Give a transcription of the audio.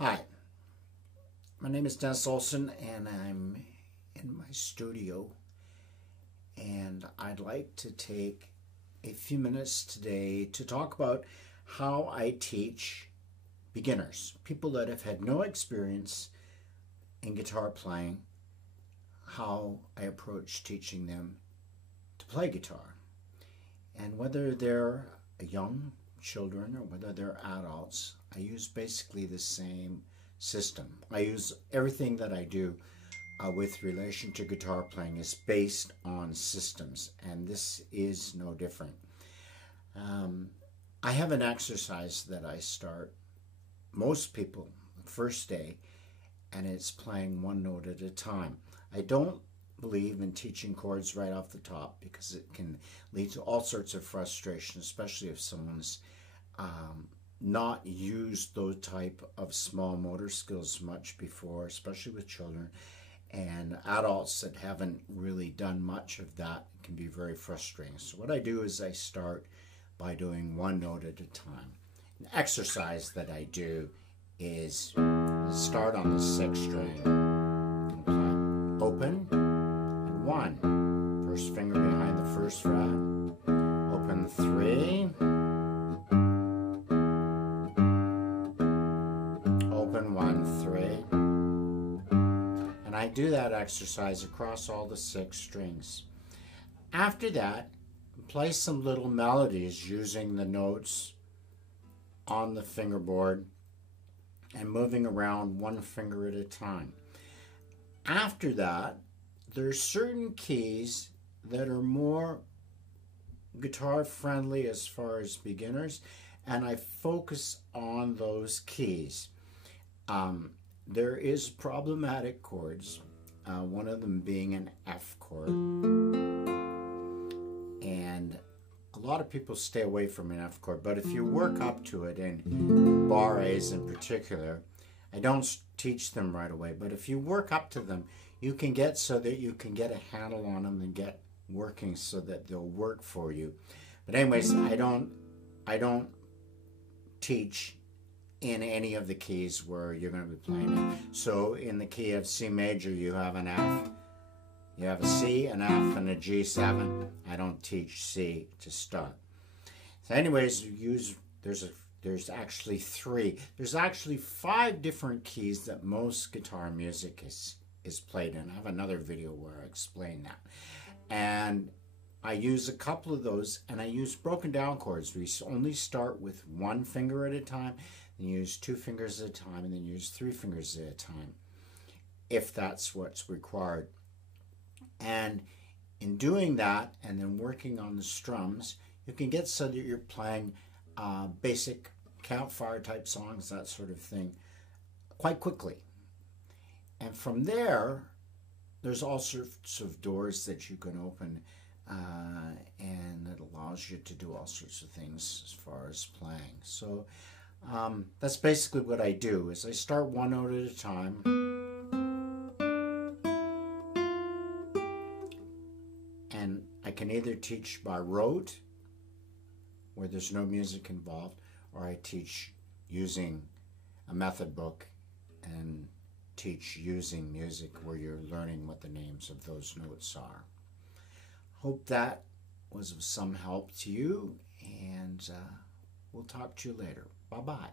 Hi, my name is Dennis Olson and I'm in my studio, and I'd like to take a few minutes today to talk about how I teach beginners, people that have had no experience in guitar playing, how I approach teaching them to play guitar. And whether they're young children or whether they're adults, I use basically the same system. I use everything that I do with relation to guitar playing is based on systems, and this is no different. I have an exercise that I start most people the first day, and it's playing one note at a time. I don't believe in teaching chords right off the top because it can lead to all sorts of frustration, especially if someone's not used those type of small motor skills much before, especially with children, and adults that haven't really done much of that can be very frustrating. So what I do is I start by doing one note at a time. An exercise that I do is start on the sixth string, open, and one. First finger behind the first fret, open three, open 1, 3, and I do that exercise across all the 6 strings. After that, play some little melodies using the notes on the fingerboard and moving around one finger at a time. After that, there's certain keys that are more guitar friendly as far as beginners, and I focus on those keys. There is problematic chords, one of them being an F chord, and a lot of people stay away from an F chord, but if you work up to it, and bar A's in particular, I don't teach them right away, but if you work up to them, you can get so that you can get a handle on them and get working so that they'll work for you. But anyways, I don't teach in any of the keys where you're going to be playing it. So in the key of C major, you have an F, you have a C, an F, and a G7. I don't teach C to start. So anyways, there's actually 3. There's actually 5 different keys that most guitar music is played in. I have another video where I explain that. And I use a couple of those, and I use broken down chords. We only start with 1 finger at a time, then use 2 fingers at a time, and then use 3 fingers at a time, if that's what's required. And in doing that, and then working on the strums, you can get so that you're playing basic campfire type songs, that sort of thing, quite quickly. And from there, there's all sorts of doors that you can open, and it allows you to do all sorts of things as far as playing. So that's basically what I do, is I start one note at a time, and I can either teach by rote, where there's no music involved, or I teach using a method book and teach using music where you're learning what the names of those notes are. Hope that was of some help to you, and we'll talk to you later. Bye-bye.